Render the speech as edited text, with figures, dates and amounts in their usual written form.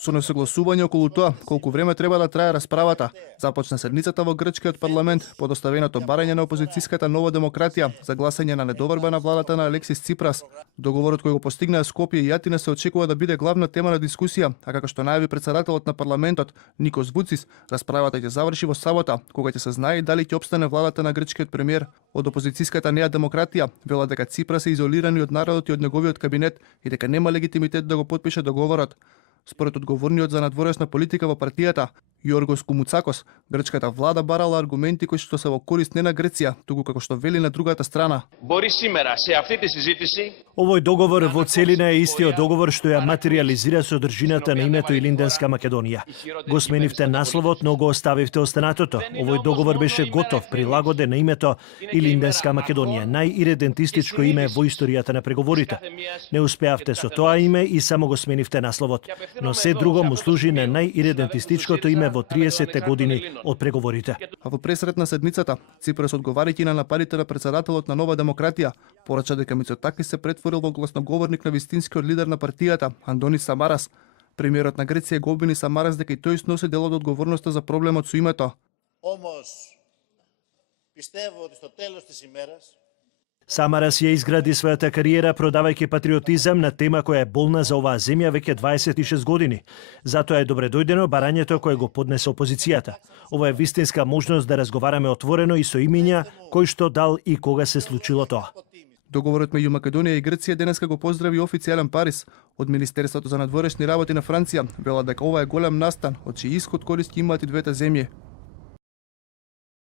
Со несогласување околу тоа колку време треба да трае расправата, започна седницата во грчкиот парламент по доставеното барање на опозицијската Нова демократија за гласање на недоврба на владата на Алексис Ципрас. Договорот кој го постигнаа Скопје и Атина се очекува да биде главна тема на дискусија, а како што најави председателот на парламентот Никос Вуцис, расправата ќе заврши во сабота, кога ќе се знае дали ќе опстане владата на грчкиот премиер. Од опозицијската Неа демократија велат дека Ципрас е изолиран од народот и од неговиот кабинет и дека нема легитимитет да го потпише договорот. Според одговорниот за надворешна политика во партијата, Јоргос Кумуцакос, грчката влада барала аргументи кои што се во корист не на Греција, туку како што вели на другата страна. Овој договор во целина е истиот договор што ја материјализира содржината на името Илинденска Македонија. Го сменивте насловот, но го оставивте останатото. Овој договор беше готов, прилагоден на името Илинденска Македонија, најиридентистичко име во историјата на преговорите. Не успеавте со тоа име и само го сменивте насловот, но се друго му служи на најиридентистичкото име во 30-те години од преговорите. А во пресрет на седмицата, Ципрас одговарајќи на нападите на председателот на Нова демократија, порача дека Мицотакис се претворил во гласноговорник на вистинскиот лидер на партијата, Андонис Самарас. Премиерот на Греција го обвини Самарас дека и тој сноси дел од одговорноста за проблемот со името. Самарас ја изгради својата кариера продавајќи патриотизам на тема која е болна за оваа земја веќе 26 години. Затоа е добре дојдено барањето кое го поднесе опозицијата. Ова е вистинска можност да разговараме отворено и со имиња кој што дал и кога се случило тоа. Договорот меѓу Македонија и Грција денеска го поздрави официјален Париз. Од Министерството за надворешни работи на Франција велат дека ова е голем настан, од чиј исход користи имаат и двете земји.